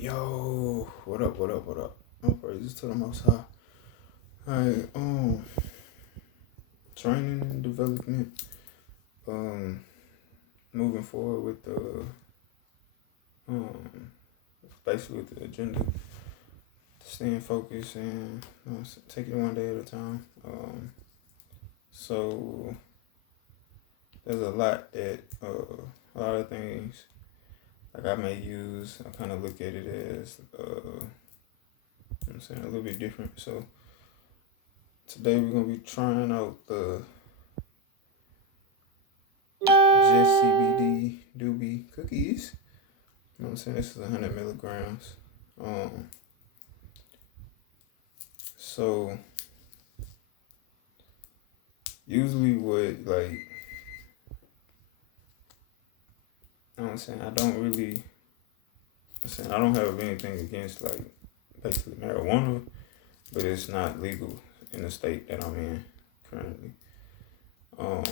Yo, what up, what up, what up? No praises to the most high. Alright, training and development. Um, moving forward with the um basically with the agenda. Staying focused and taking it one day at a time. So there's a lot that a lot of things like I may use. I kind of look at it as I'm saying a little bit different. So today we're gonna be trying out the Just CBD Doobie cookies. You know what I'm saying? This is 100 milligrams. Um, so usually what like you know what I'm saying, I don't have anything against like basically marijuana, but it's not legal in the state that I'm in currently. I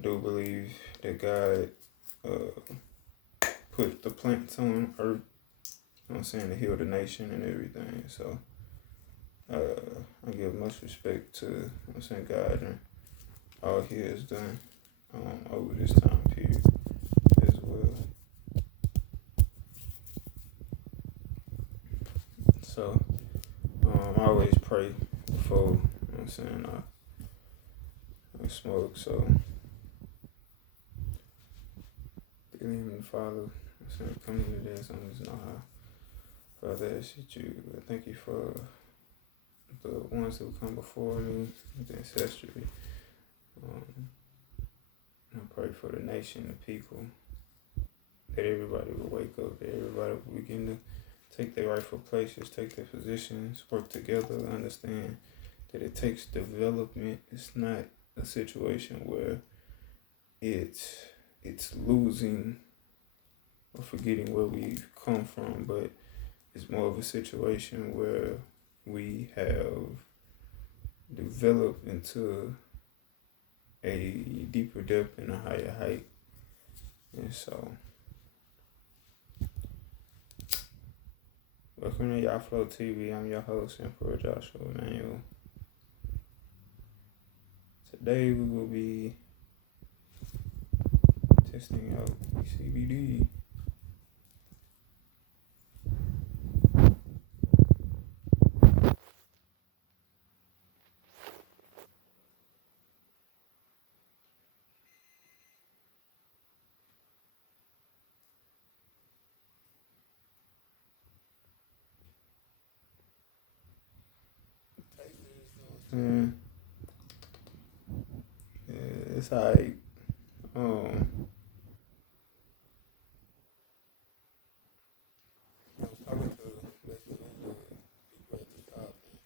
do believe that God put the plants on earth, you know what I'm saying, to heal the nation and everything. So I give much respect to, you know what I'm saying, God and all he has done over this time period as well. So I always pray before, you know what I'm saying, I smoke. So the name of the Father, you know what I'm saying, coming to this, I just know how. Father, I ask you, I thank you for the ones who come before me, the ancestry. I pray for the nation, the people, that everybody will wake up, that everybody will begin to take their rightful places, take their positions, work together, understand that it takes development. It's not a situation where it's losing or forgetting where we've come from, but it's more of a situation where we have developed into a deeper depth and a higher height. And so, welcome to Y'all TV. I'm your host, Emperor Joshua Emmanuel. Today we will be testing out CBD. Mm, yeah, it's like I was talking to basically the people at the shop and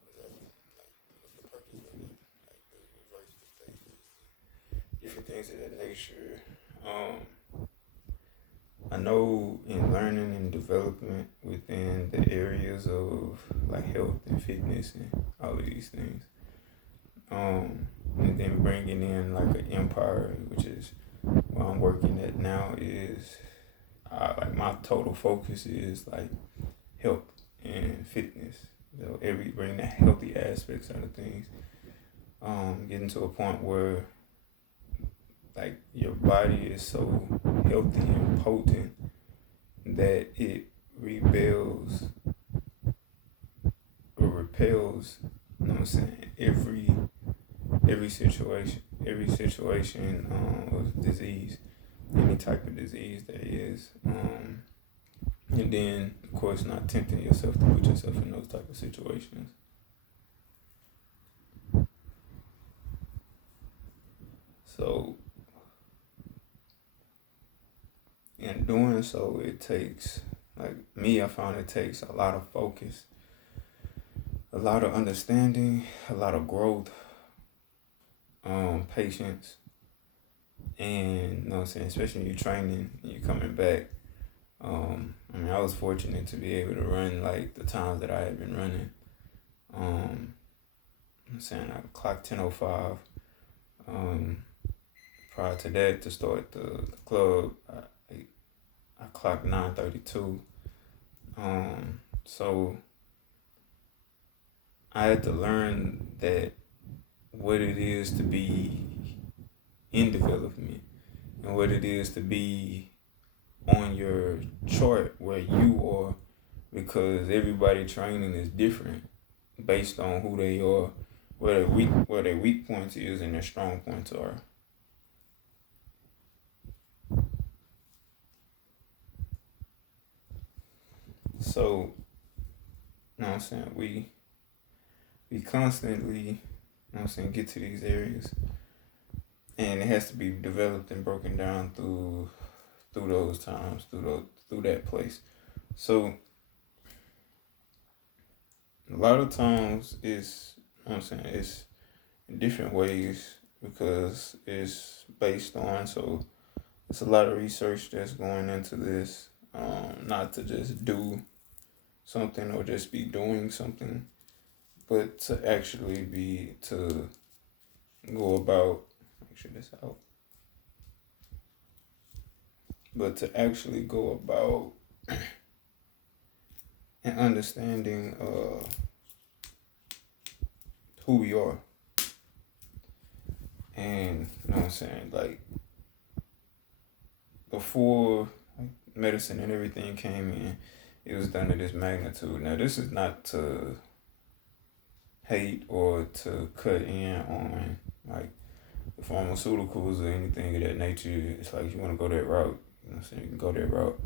was asking like what's the purpose of it, like the reverse the stages, different things of that nature. I know in learning and development within the areas of like health and fitness and all of these things, and then bringing in like an empire, which is what I'm working at now, is like my total focus is like health and fitness. So bring the healthy aspects out of things. Getting to a point where like your body is so healthy and potent that it rebels or repels, you know what I'm saying, every situation of disease, any type of disease there is. And then of course not tempting yourself to put yourself in those type of situations. So in doing so, it takes, like me, I found it takes a lot of focus, a lot of understanding, a lot of growth, patience, and you know what I'm saying, especially when you're training and you're coming back. I was fortunate to be able to run like the times that I had been running. I'm saying I clocked 10:05. Prior to that, to start the club, I clocked 9:32. So I had to learn that what it is to be in development and what it is to be on your chart where you are, because everybody training is different based on who they are, where their weak points is and their strong points are. So, you know what I'm saying, we constantly, you know what I'm saying, get to these areas, and it has to be developed and broken down through those times, through that place. So a lot of times it's, you know what I'm saying, it's in different ways because it's based on, so it's a lot of research that's going into this, not to just do something or just be doing something, but to actually be to go about, make sure this out, but to actually go about and understanding who we are. And you know what I'm saying, like before medicine and everything came in, it was done to this magnitude. Now this is not to hate or to cut in on like the pharmaceuticals or anything of that nature. It's like you want to go that route, you know what I'm saying, you can go that route.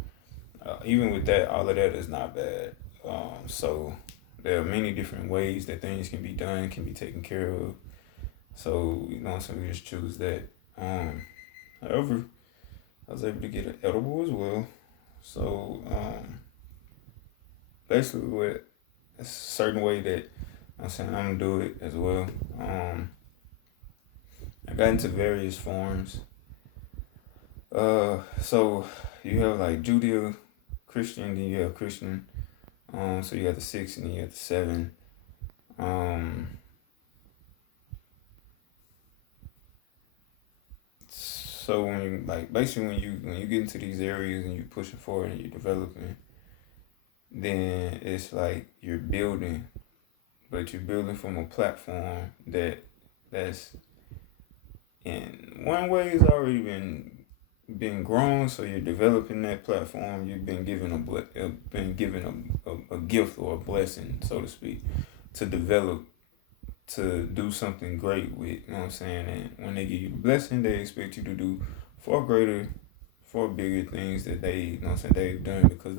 Even with that, all of that is not bad. So there are many different ways that things can be done, can be taken care of. So you know what I'm saying, we just choose that. However, I was able to get an edible as well. So basically, what it's a certain way that I'm saying I'm gonna do it as well. I got into various forms. So you have like Judeo Christian, then you have Christian. So you got the 6 and then you got the 7. So when you like basically when you get into these areas and you pushing forward and you're developing, then it's like you're building, but you're building from a platform that's in one way has already been grown. So you're developing that platform. You've been given a gift or a blessing, so to speak, to develop, to do something great with. You know what I'm saying? And when they give you the blessing, they expect you to do far greater, far bigger things that they, you know what I'm saying, they've done, because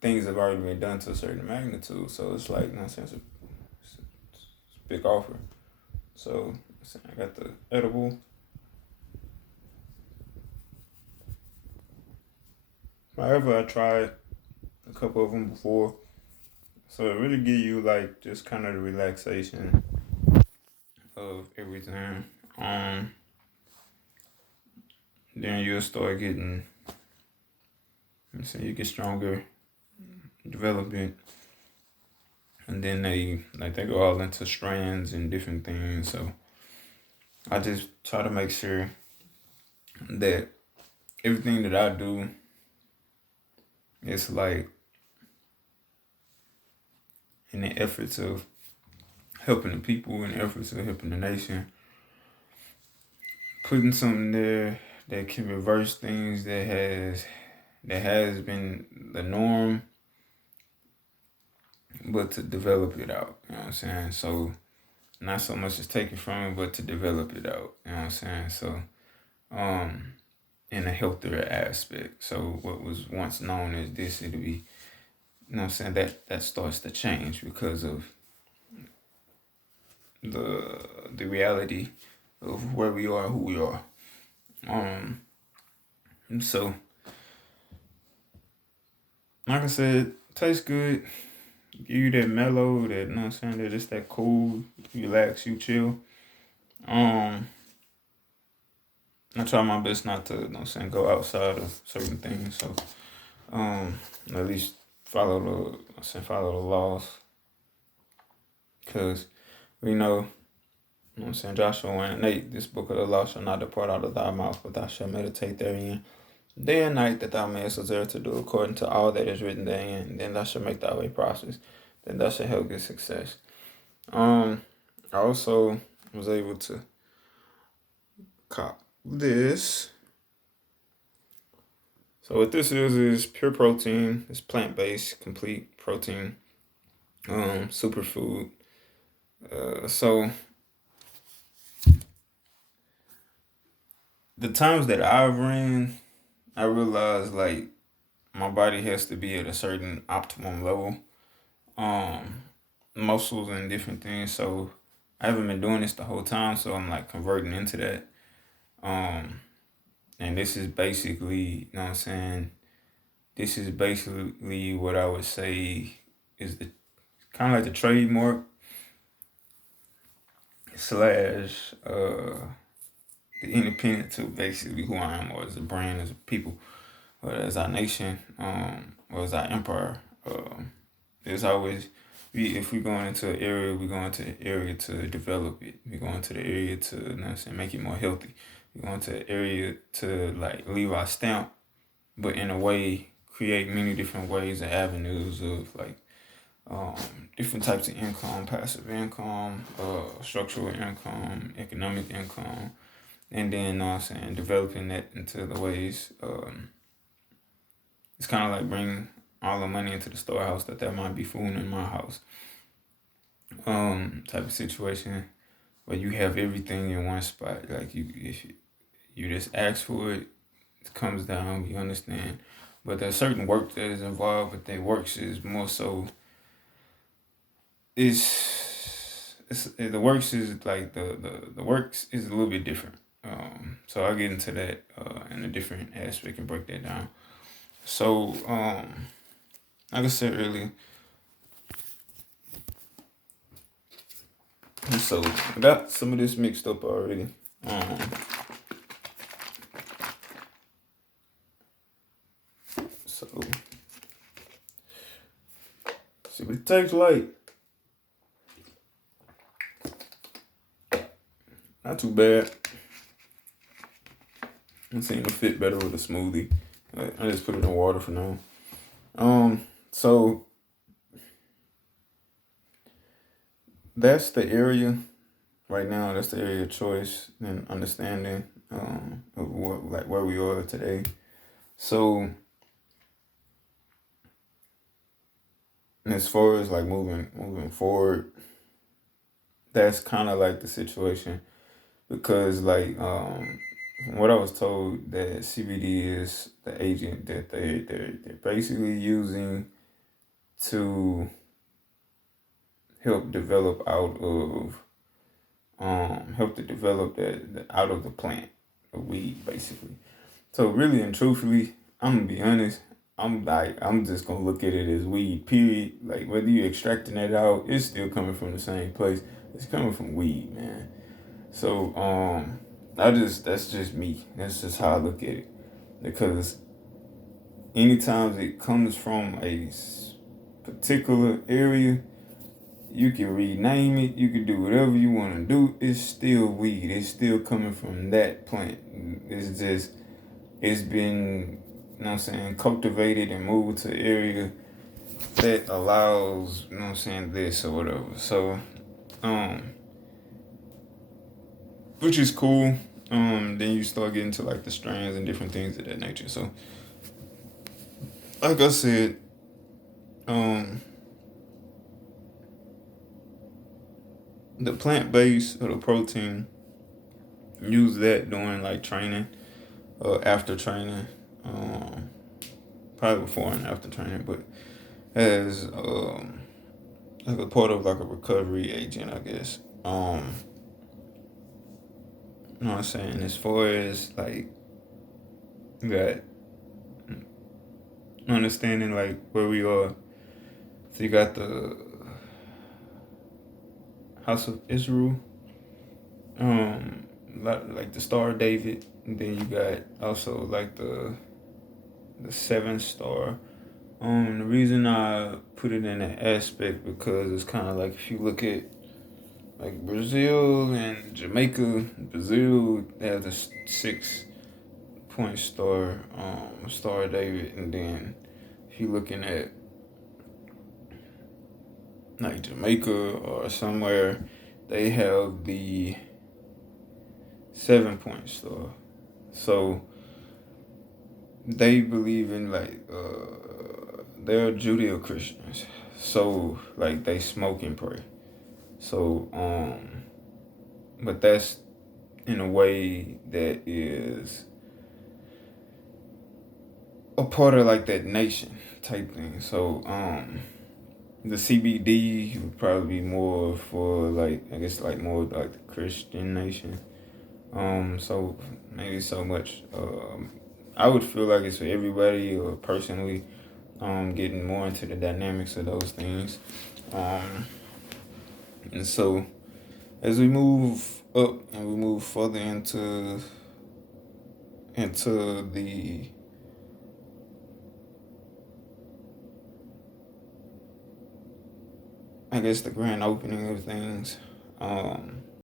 things have already been done to a certain magnitude. So it's like, you know what I'm saying, it's a big offer. So I got the edible. However, I tried a couple of them before. So it really give you like just kind of the relaxation of everything. Then you'll start getting, so you get stronger, development, and then they go all into strands and different things. So I just try to make sure that everything that I do, it's like in the efforts of helping the people, in the efforts of helping the nation, putting something there that can reverse things that has been the norm, but to develop it out. You know what I'm saying? So not so much as taking from it, but to develop it out. You know what I'm saying? So in a healthier aspect. So what was once known as this, it'll be, you know what I'm saying, that starts to change because of the reality of where we are, who we are. And so like I said, tastes good. Give you that mellow, that, you know what I'm saying, that just that cool, relax, you chill. I try my best not to, you know what I'm saying, go outside of certain things. So at least follow the laws. Cause we know, you know what I'm saying, Joshua 1:8, this book of the law shall not depart out of thy mouth, but thou shalt meditate therein day and night that thou mayest observe to do according to all that is written therein, then thou shalt make thy way prosperous. Then thou shalt have good success. I also was able to cop this. So what this is pure protein. It's plant-based, complete protein, superfood. So the times that I've ran, I realized like my body has to be at a certain optimum level. Muscles and different things. So I haven't been doing this the whole time, so I'm like converting into that. And this is basically, you know what I'm saying? This is basically what I would say is the kind of like the trademark slash the independent to basically who I am, or as a brand, as a people, or as our nation, or as our empire. There's always if we're going into an area, we're going to the area to develop it. We're going to the area to, you know what I'm saying, make it more healthy. We're going to the area to like leave our stamp, but in a way create many different ways and avenues of like different types of income, passive income, structural income, economic income, and then, you know what I'm saying, developing that into the ways. It's kind of like bringing all the money into the storehouse that might be food in my house. Type of situation where you have everything in one spot. Like if you just ask for it, it comes down. You understand, but there's certain work that is involved. But that works is more so. The works is like the works is a little bit different. So I'll get into that in a different aspect and break that down. So like I said earlier, so I got some of this mixed up already. So see what it tastes like. Not too bad. It seemed to fit better with a smoothie. I just put it in water for now. So that's the area right now. That's the area of choice and understanding of what, like where we are today. So as far as like moving forward, that's kind of like the situation, because like from what I was told, that CBD is the agent that they're basically using to help develop out of that out of the plant, the weed basically. So really and truthfully, I'm gonna be honest. I'm just gonna look at it as weed. Period. Like whether you extracting it out, it's still coming from the same place. It's coming from weed, man. So that's just me. That's just how I look at it. Because anytime it comes from a particular area, you can rename it. You can do whatever you want to do. It's still weed. It's still coming from that plant. It's been, you know what I'm saying, cultivated and moved to an area that allows, you know what I'm saying, this or whatever. So, which is cool. Then you start getting to like the strands and different things of that nature. So, like I said, the plant base or the protein, use that during like training or after training, probably before and after training, but as like a part of like a recovery agent, I guess. You know what I'm saying? As far as like that understanding like where we are. So you got the House of Israel, like the Star of David, and then you got also like the seven star. The reason I put it in that aspect because it's kind of like if you look at like Brazil and Jamaica. Brazil, they have the 6 Point store, Star of David, and then if you're looking at like Jamaica or somewhere, they have the 7 Point store. So they believe in like they're Judeo Christians. So like they smoke and pray. So but that's in a way that is a part of like that nation type thing. So the CBD would probably be more for like I guess like more like the Christian nation. So maybe so much. I would feel like it's for everybody, or personally, getting more into the dynamics of those things. And so as we move up and we move further into the I guess the grand opening of things,